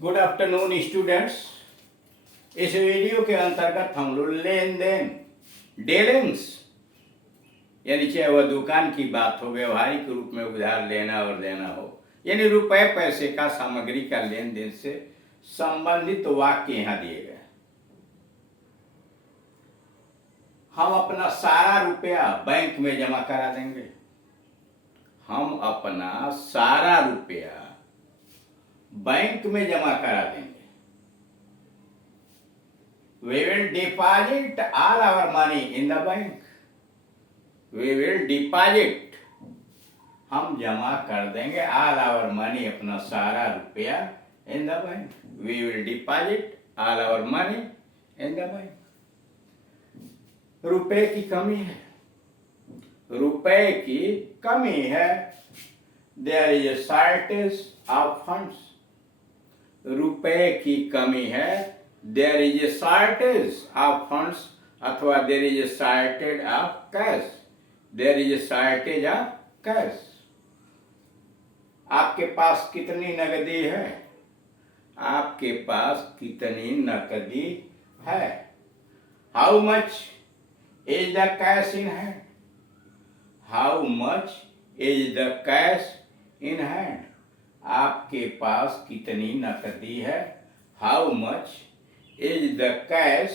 Good afternoon students. इस video के अंतर्गत हम लोग लेन देन डीलिंग्स यानी चाहे वह दुकान की बात हो, व्यवहारिक रूप में उधार लेना और देना हो, यानी रुपए पैसे का सामग्री का लेन देन से संबंधित वाक्य यहाँ दिए गए। हम अपना सारा रुपया बैंक में जमा करा देंगे। हम अपना सारा रुपया बैंक में जमा करा देंगे। We will deposit all our money in the bank. We will deposit, हम जमा कर देंगे all our money, अपना सारा रुपया in the bank. We will deposit all our money in the bank. रुपए की कमी है, रुपए की कमी है। There is a shortage of funds. रुपए की कमी है। There is a shortage of funds अथवा there is a shortage of cash. There is a shortage of cash. आपके पास कितनी नकदी है? आपके पास कितनी नकदी है? How much is the cash in hand? How much is the cash in hand? आपके पास कितनी नकदी है? How much is the cash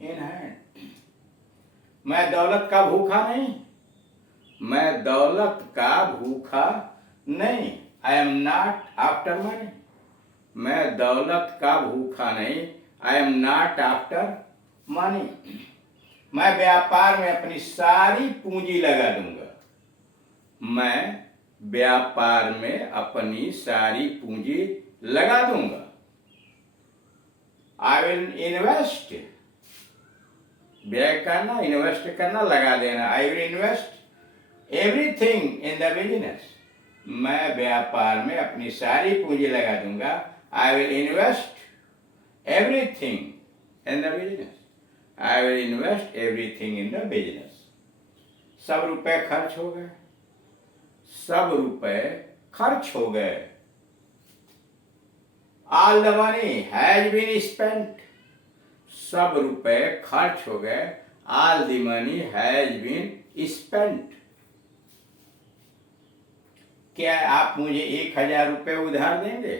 in hand? मैं दौलत का भूखा नहीं। मैं दौलत का भूखा नहीं। I am not after money. मैं दौलत का भूखा नहीं। I am not after money. मैं व्यापार में अपनी सारी पूंजी लगा दूंगा। मैं व्यापार में अपनी सारी पूंजी लगा दूंगा। I will invest. व्यय करना, इन्वेस्ट करना, लगा देना। I will invest everything in the business. मैं व्यापार में अपनी सारी पूंजी लगा दूंगा। I will invest everything in the business. I will invest everything in the business. सब रुपए खर्च हो गए। सब रुपए खर्च हो गए। All the money has been spent. सब रुपए खर्च हो गए। All the money has been spent. क्या आप मुझे 1000 रुपये उधार देंगे?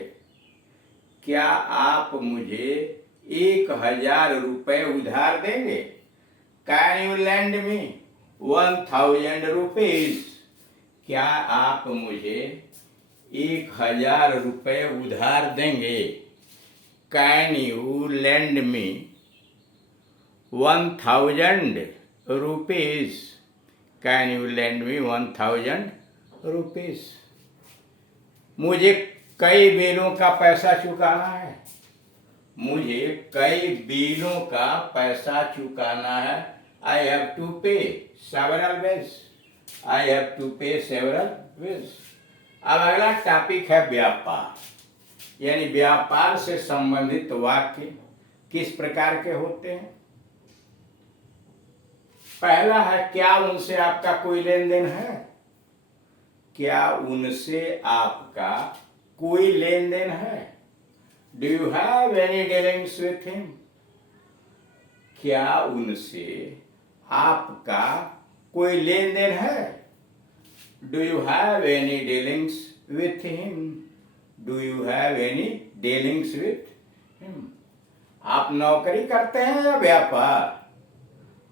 क्या आप मुझे 1000 रुपये उधार देंगे? Can you lend me 1000 rupees? क्या आप मुझे 1000 रुपये उधार देंगे? Can you lend me 1000 rupees? Can you lend me 1000 rupees? मुझे कई बिलों का पैसा चुकाना है। मुझे कई बिलों का पैसा चुकाना है। I have to pay several bills. I have to pay several bills. अब अगला टॉपिक है व्यापार, यानी व्यापार से संबंधित वाक्य किस प्रकार के होते हैं। पहला है, क्या उनसे आपका कोई लेन देन है? क्या उनसे आपका कोई लेन देन है? Do you have any dealings with him? क्या उनसे आपका कोई लेन देन है? Do you have any dealings with him? Do you have any dealings with him? आप नौकरी करते हैं या व्यापार?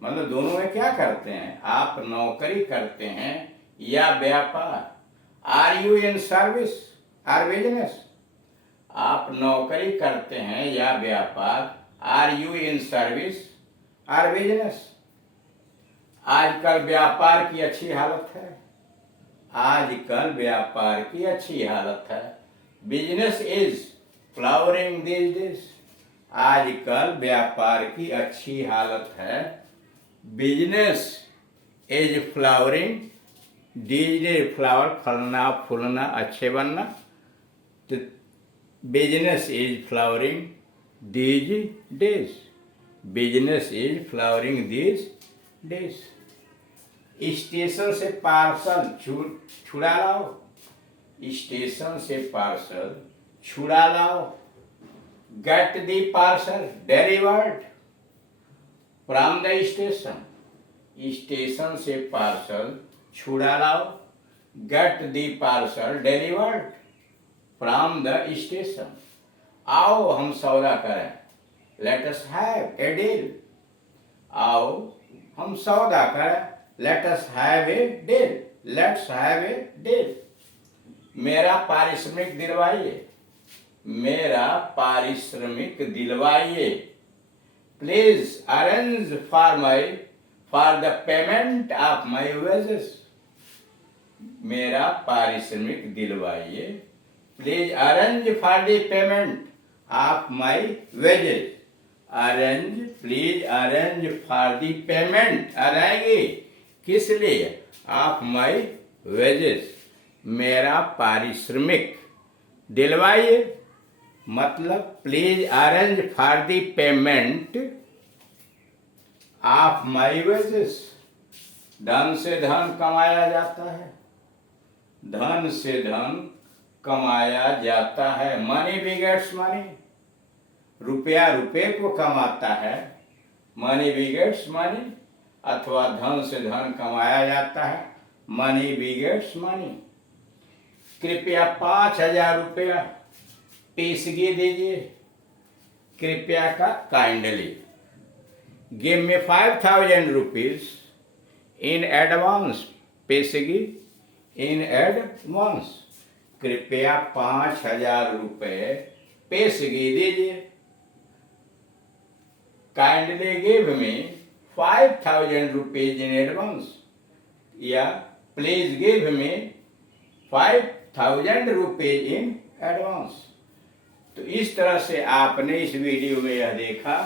मतलब दोनों में क्या करते हैं? आप नौकरी करते हैं या व्यापार? Are you in service or business? आप नौकरी करते हैं या व्यापार? Are you in service or business? आजकल व्यापार की अच्छी हालत है। आजकल व्यापार की अच्छी हालत है। Business is flowering this days. आजकल व्यापार की अच्छी हालत है। Business is flowering this days. Flower, फलना, फूलना, अच्छे बनना। तो business is flowering this days. Business is flowering this days. Station से पार्सल छुड़ा लाओ। स्टेशन से पार्सल छुड़ा लाओ। Get the parcel delivered from the station, station से पार्सल छुड़ा लाओ। Get the parcel delivered from the station, आओ हम सौदा करें। Let us have a deal, आओ हम सौदा करें। Let us have a deal, let's have a deal. मेरा पारिश्रमिक दिलवाइए, मेरा पारिश्रमिक दिलवाइए। Please arrange for the payment of my wages, मेरा पारिश्रमिक दिलवाइए। Please arrange for the payment of my wages, arrange, please arrange for the payment, arrange किस लिए, ऑफ माई वेजेस, मेरा पारिश्रमिक दिलवाइए। मतलब please arrange for the payment of my wages. धन से धन कमाया जाता है, धन से धन कमाया जाता है। मनी बिगेट्स मनी, रुपया रुपये को कमाता है। मनी बिगेट्स मनी, अथवा धन से धन कमाया जाता है। Money begets money. कृपया 5,000 रुपया पेशगी दीजिए, कृपया का kindly. Give me 5,000 rupees in advance, पेशगी इन एडवांस। कृपया 5,000 रुपये पेशगी दीजिए। Kindly give me 5,000 rupees in advance, या please give me 5,000 rupees in advance. तो इस तरह से आपने इस वीडियो में यह देखा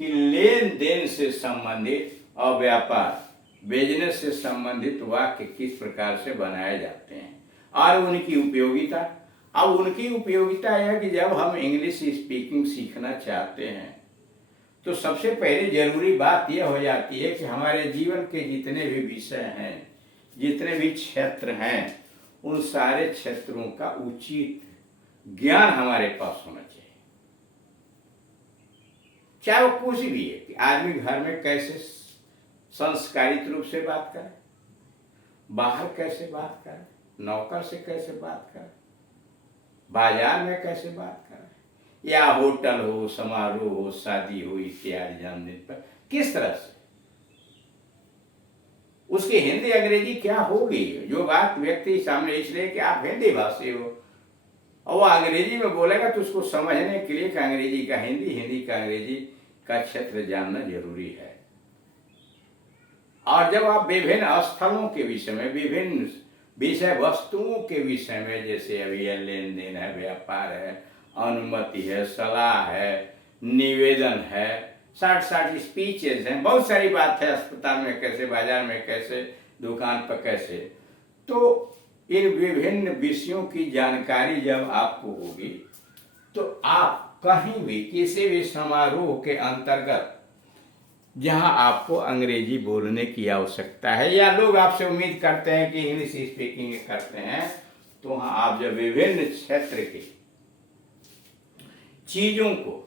कि लेन देन से संबंधित और व्यापार, बिजनेस से संबंधित वाक्य किस प्रकार से बनाए जाते हैं और उनकी उपयोगिता। अब उनकी उपयोगिता यह है कि जब हम इंग्लिश स्पीकिंग सीखना चाहते हैं तो सबसे पहले जरूरी बात यह हो जाती है कि हमारे जीवन के जितने भी विषय हैं, जितने भी क्षेत्र हैं, उन सारे क्षेत्रों का उचित ज्ञान हमारे पास होना चाहिए। चाहे वो कुछ भी है कि आदमी घर में कैसे संस्कारित रूप से बात करे, बाहर कैसे बात करे, नौकर से कैसे बात करे, बाजार में कैसे बात करे, या होटल हो, समारोह हो, शादी हो इत्यादि जन्मदिन पर किस तरह से, उसकी हिंदी अंग्रेजी क्या होगी। जो बात व्यक्ति सामने, इसलिए कि आप हिंदी भाषी हो और वो अंग्रेजी में बोलेगा तो उसको समझने के लिए अंग्रेजी का हिंदी, हिंदी का अंग्रेजी का क्षेत्र जानना जरूरी है। और जब आप विभिन्न स्थलों के विषय में, विभिन्न विषय वस्तुओं के विषय में, जैसे अभी यह लेन देन है, व्यापार है, अनुमति है, सलाह है, निवेदन है, 60 स्पीचेस हैं, बहुत सारी बात है। अस्पताल में कैसे, बाजार में कैसे, दुकान पर कैसे। तो इन विभिन्न विषयों की जानकारी जब आपको होगी तो आप कहीं भी किसी भी समारोह के अंतर्गत जहां आपको अंग्रेजी बोलने की आवश्यकता है या लोग आपसे उम्मीद करते हैं कि इंग्लिश स्पीकिंग करते हैं, तो वहां आप जब विभिन्न क्षेत्र की चीजों को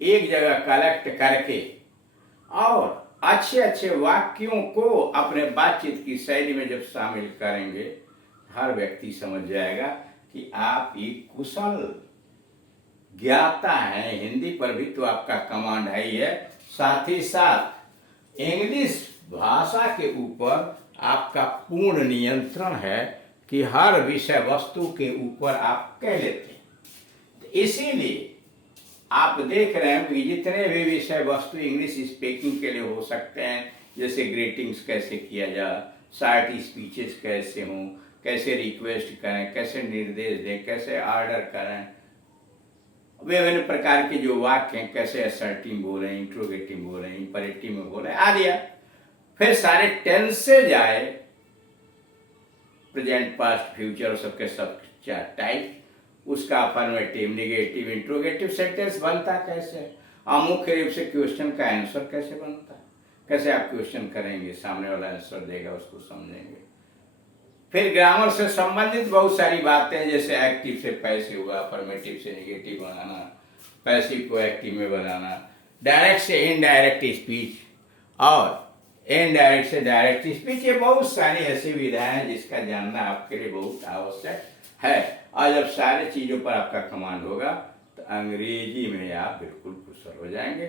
एक जगह कलेक्ट करके और अच्छे अच्छे वाक्यों को अपने बातचीत की शैली में जब शामिल करेंगे, हर व्यक्ति समझ जाएगा कि आप एक कुशल ज्ञाता हैं। हिंदी पर भी तो आपका कमांड है ही है, साथ ही साथ इंग्लिश भाषा के ऊपर आपका पूर्ण नियंत्रण है कि हर विषय वस्तु के ऊपर आप कह लेते हैं। इसीलिए आप देख रहे हैं कि जितने भी विषय वस्तु इंग्लिश स्पीकिंग के लिए हो सकते हैं, जैसे ग्रीटिंग्स कैसे किया जाए, शॉर्ट स्पीचेस कैसे हों, कैसे रिक्वेस्ट करें, कैसे निर्देश दें, कैसे ऑर्डर करें, विभिन्न प्रकार के जो वाक्य हैं, कैसे असर्टिव बोलें, इंट्रोगेटिव बोलें, इंपरेटिव में बोलें आदि। फिर सारे टेंस से जाए, प्रेजेंट, पास्ट, फ्यूचर, सबके सब टाइप, उसका अफर्मेटिव, निगेटिव, इंट्रोगेटिव सेंटेंस बनता कैसे, और मुख्य रूप से क्वेश्चन का आंसर कैसे बनता है, कैसे आप क्वेश्चन करेंगे, सामने वाला आंसर देगा, उसको समझेंगे। फिर ग्रामर से संबंधित बहुत सारी बातें, जैसे एक्टिव से पैसिव हुआ, अफर्मेटिव से निगेटिव बनाना, पैसिव को एक्टिव में बनाना, डायरेक्ट से इनडायरेक्ट स्पीच और इनडायरेक्ट से डायरेक्ट स्पीच, ये बहुत सारी ऐसी विधाएं हैं जिसका जानना आपके लिए बहुत आवश्यक है। और जब सारी चीज़ों पर आपका कमांड होगा तो अंग्रेजी में आप बिल्कुल कुशल हो जाएंगे।